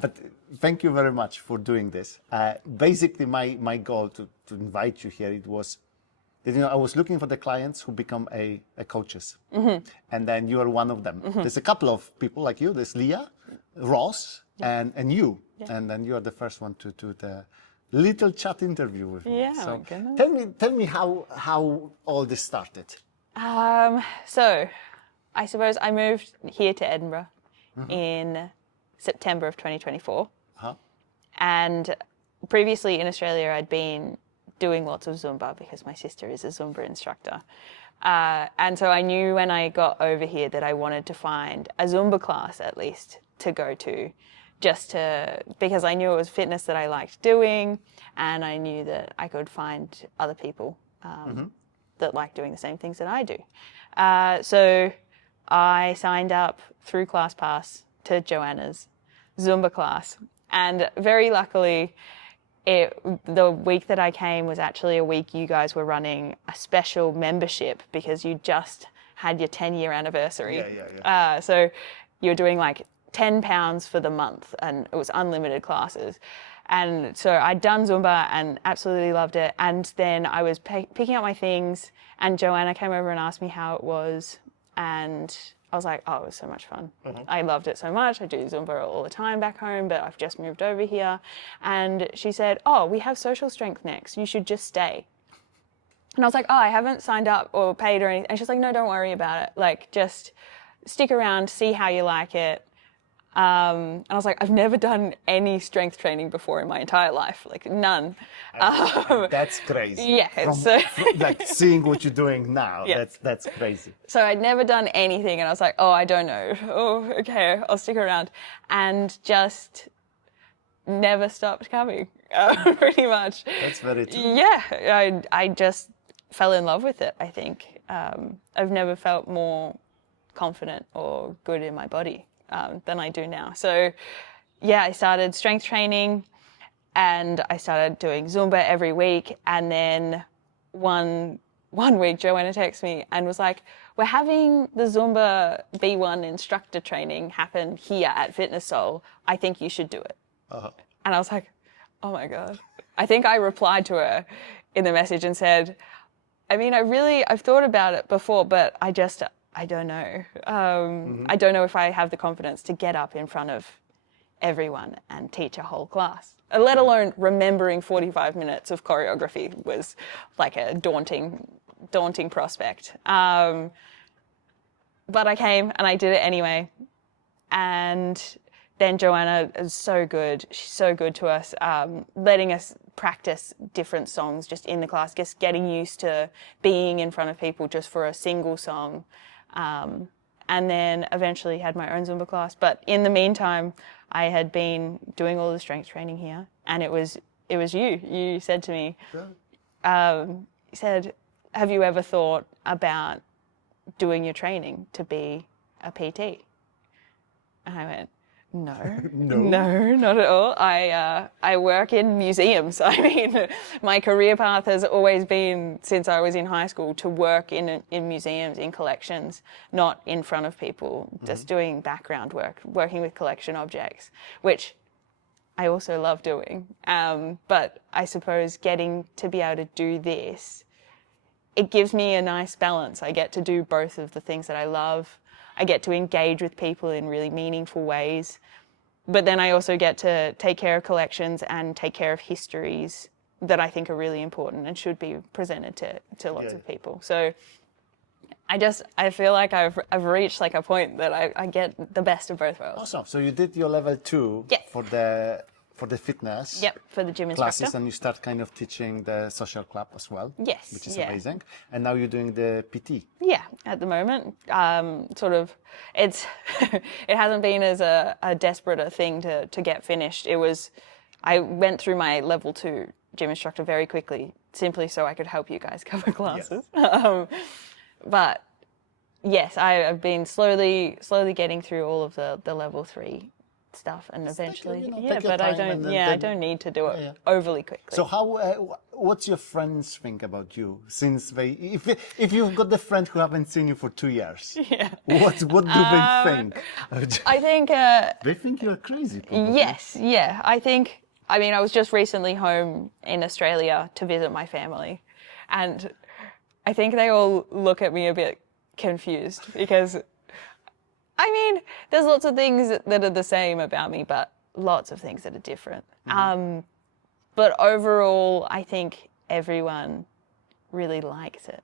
But thank you very much for doing this. Basically, my goal to invite you here, it was, that, I was looking for the clients who become a coaches. And then you are one of them. There's a couple of people like you. There's Leah, Ross, and you. And then you are the first one to do the little chat interview with me. Yeah, So my goodness. tell me how all this started. So I suppose I moved here to Edinburgh in September of 2024. And previously in Australia, I'd been doing lots of Zumba because my sister is a Zumba instructor. And so I knew when I got over here that I wanted to find a Zumba class at least to go to, because I knew it was fitness that I liked doing, and I knew that I could find other people that like doing the same things that I do. So I signed up through ClassPass to Joanna's Zumba class, and very luckily, the week that I came was actually a week you guys were running a special membership because you just had your 10-year anniversary. Yeah. So you're doing like £10 for the month, and it was unlimited classes. And so I'd done Zumba and absolutely loved it. And then I was picking up my things, and Joanna came over and asked me how it was. And I was like, oh, it was so much fun. I loved it so much. I do Zumba all the time back home, but I've just moved over here. And she said, oh, we have social strength next. You should just stay. And I was like, oh, I haven't signed up or paid or anything. And she's like, no, don't worry about it. Like, just stick around, see how you like it. And I was like, I've never done any strength training before in my entire life, like none. That's crazy. Yeah. Like seeing what you're doing now, that's crazy. So I'd never done anything, and I was like, oh, I don't know. Oh, okay, I'll stick around. And just never stopped coming, pretty much. That's very true. Yeah, I just fell in love with it, I think. I've never felt more confident or good in my body than I do now. So yeah, I started strength training and I started doing Zumba every week. And then one week Joanna texted me and was like, we're having the Zumba B1 instructor training happen here at Fitness Soul. I think you should do it. And I was like, oh my God. I think I replied to her in the message and said, I mean, I've thought about it before, but I don't know. I don't know if I have the confidence to get up in front of everyone and teach a whole class, let alone remembering 45 minutes of choreography was like a daunting prospect. But I came and I did it anyway. And then Joanna is so good. She's so good to us, letting us practice different songs just in the class, just getting used to being in front of people just for a single song. And then eventually had my own Zumba class. But in the meantime, I had been doing all the strength training here, and it was you. You said to me, you said, have you ever thought about doing your training to be a PT? And I went, no, not at all. I work in museums. I mean, my career path has always been, since I was in high school, to work in museums, in collections, not in front of people, just doing background work, working with collection objects, which I also love doing. But I suppose getting to be able to do this, it gives me a nice balance. I get to do both of the things that I love. I get to engage with people in really meaningful ways. But then I also get to take care of collections and take care of histories that I think are really important and should be presented to lots of people. So I feel like I've reached like a point that I get the best of both worlds. Awesome. So you did your level 2 for the fitness for the gym classes, instructor. and you start kind of teaching the social club as well. Yes. Which is amazing. And now you're doing the PT. Yeah, at the moment, it hasn't been as a desperate a thing to get finished. I went through my level 2 gym instructor very quickly, simply so I could help you guys cover classes. Yes. But yes, I've been slowly getting through all of the level 3 stuff, and Take eventually, your but I time don't, and then- I then- don't need to do it yeah. overly quickly. So what's your friends think about you? Since if you've got the friend who haven't seen you for 2 years, what do they think? I think, They think you're crazy. Probably. yes, yeah. I mean, I was just recently home in Australia to visit my family, and I think they all look at me a bit confused because, I mean, there's lots of things that are the same about me, but lots of things that are different. But overall, I think everyone really likes it.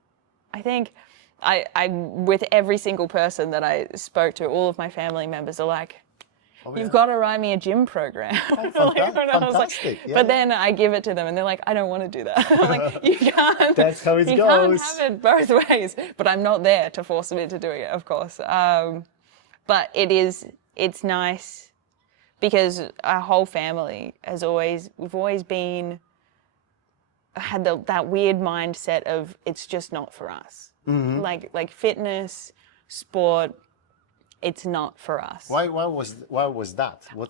I think I with every single person that I spoke to, all of my family members are like, you've got to write me a gym program. Fantastic. But then I give it to them and they're like, I don't want to do that. I'm like, you can't. That's how it you goes. can't have it both ways. But I'm not there to force them into doing it, of course. But it's nice because our whole family we've always had that weird mindset of it's just not for us. Like fitness, sport, it's not for us. Why was that? Do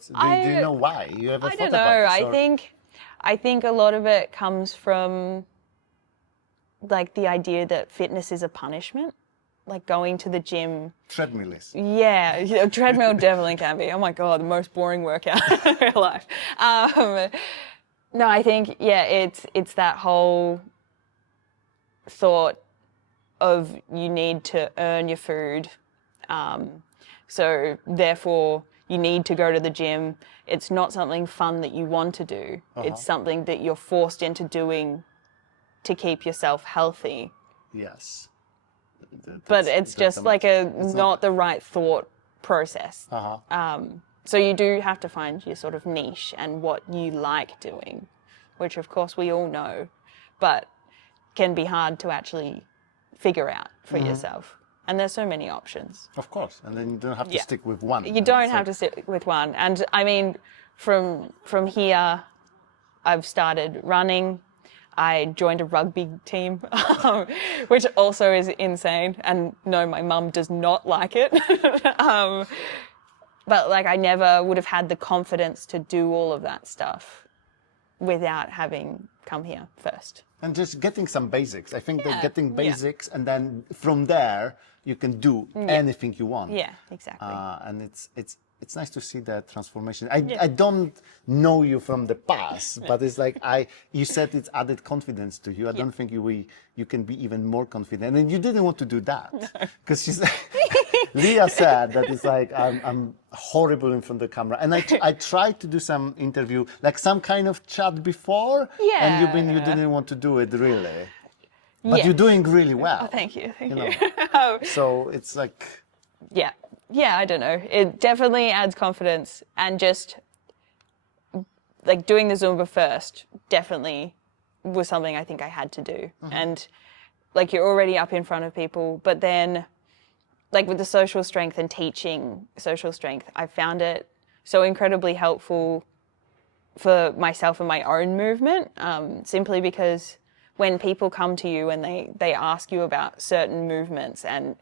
you know why? You ever I thought don't know. about this? I think a lot of it comes from like the idea that fitness is a punishment. Like going to the gym. Treadmill is. Yeah, treadmill definitely can be. Oh my God, the most boring workout in real life. No, I think, it's that whole thought of you need to earn your food. So therefore, you need to go to the gym. It's not something fun that you want to do. It's something that you're forced into doing to keep yourself healthy. Yes. But it's just like not the right thought process. So you do have to find your sort of niche and what you like doing, which of course we all know, but can be hard to actually figure out for yourself. And there's so many options. Of course, and then you don't have to stick with one. You don't have to stick with one. And I mean, from here, I've started running. I joined a rugby team, which also is insane. And no, my mum does not like it. But like, I never would have had the confidence to do all of that stuff without having come here first. And just getting some basics. I think that getting basics, and then from there you can do anything you want. Yeah, exactly. And it's nice to see that transformation. I don't know you from the past, but it's like you said it's added confidence to you. I don't think you can be even more confident. And you didn't want to do that because she's Leah said that it's like I'm horrible in front of the camera, and I tried to do some interview, like some kind of chat before, and you didn't want to do it really, but you're doing really well. Oh, thank you. So it's like I don't know. It definitely adds confidence, and just like doing the Zumba first definitely was something I think I had to do, and like you're already up in front of people, but then. Like with the social strength and teaching social strength, I found it so incredibly helpful for myself and my own movement, simply because when people come to you and they ask you about certain movements and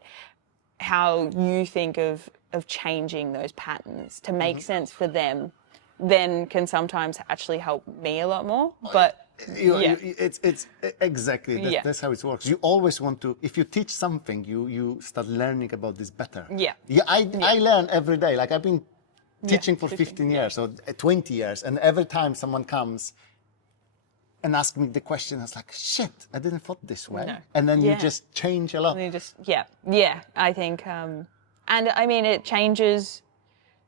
how you think of changing those patterns to make sense for them, then can sometimes actually help me a lot more. But it's exactly that's how it works. You always want to, if you teach something, you start learning about this better. I learn every day. Like I've been teaching for 15 years or 20 years, and every time someone comes and asks me the question, I was like, shit, I didn't thought this way. And then you just change a lot. And you just I think and I mean it changes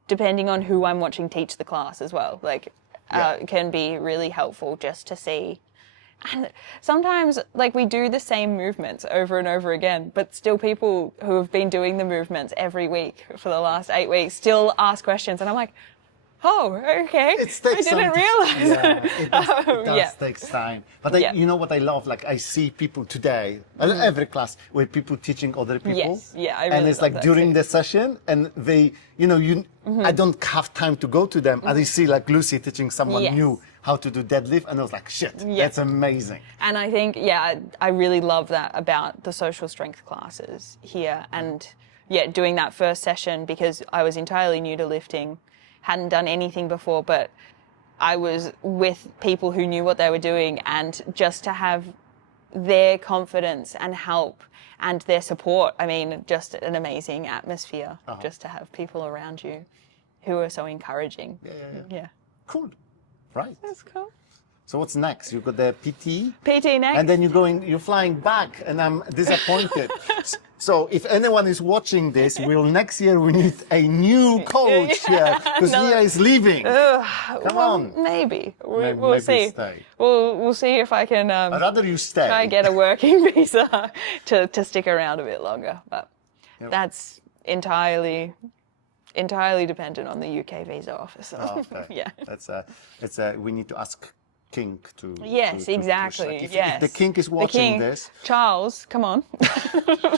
depending on who I'm watching teach the class as well. Like it can be really helpful just to see. And sometimes, like, we do the same movements over and over again, but still people who have been doing the movements every week for the last 8 weeks still ask questions. And I'm like, oh, okay. I didn't realize. It does take time. But you know what I love? Like, I see people today, every class, with people teaching other people. Yes, I really and it's like during the session, and they, I don't have time to go to them. And I see like Lucy teaching someone new how to do deadlift, and I was like, shit, that's amazing. And I think, I really love that about the social strength classes here. And doing that first session, because I was entirely new to lifting, hadn't done anything before, but I was with people who knew what they were doing, and just to have their confidence and help and their support, I mean, just an amazing atmosphere, just to have people around you who are so encouraging. Yeah. Cool. Right. That's cool. So what's next? You've got the PT. PT next. And then you're flying back, and I'm disappointed. So if anyone is watching this, next year we need a new coach here, because Leah is leaving. Come on. Maybe. We'll Maybe see. Stay. We'll see if I can I'd rather you stay. try and get a working visa to stick around a bit longer. But that's entirely dependent on the UK visa officer. Okay. Yeah. We need to ask King to. Yes, to exactly. push. Yes. If the King is watching this, Charles, come on.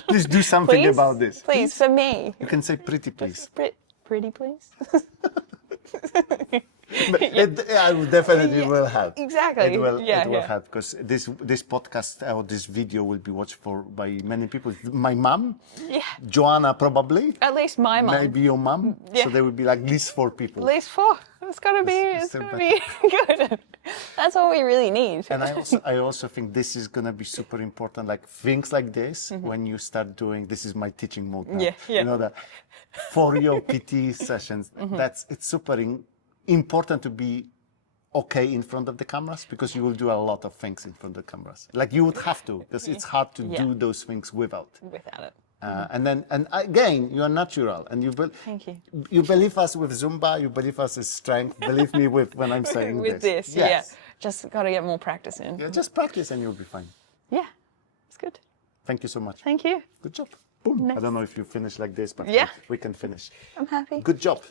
please do something Please? about this. Please, for me. You can say pretty, please. Pretty, please. But it definitely will help. Exactly. It will Yeah. help, because this podcast or this video will be watched by many people. My mum, Joanna probably. At least my mum. Maybe your mum. Yeah. So there will be like at least 4 people. At least 4. It's gotta be good. That's all we really need. And I also think this is gonna be super important. Like things like this, when you start doing, this is my teaching mode now. Yeah. You know that for your PT sessions, it's super important to be okay in front of the cameras, because you will do a lot of things in front of the cameras. Like you would have to, because it's hard to do those things without it. and again, you are natural, and Thank you. You believe us with Zumba, you believe us with strength, believe me when I'm saying With this, Yes. Just gotta get more practice in. Yeah, just practice and you'll be fine. Yeah, it's good. Thank you so much. Thank you. Good job. Boom. Nice. I don't know if you finish like this, but Yeah. we can finish. I'm happy. Good job.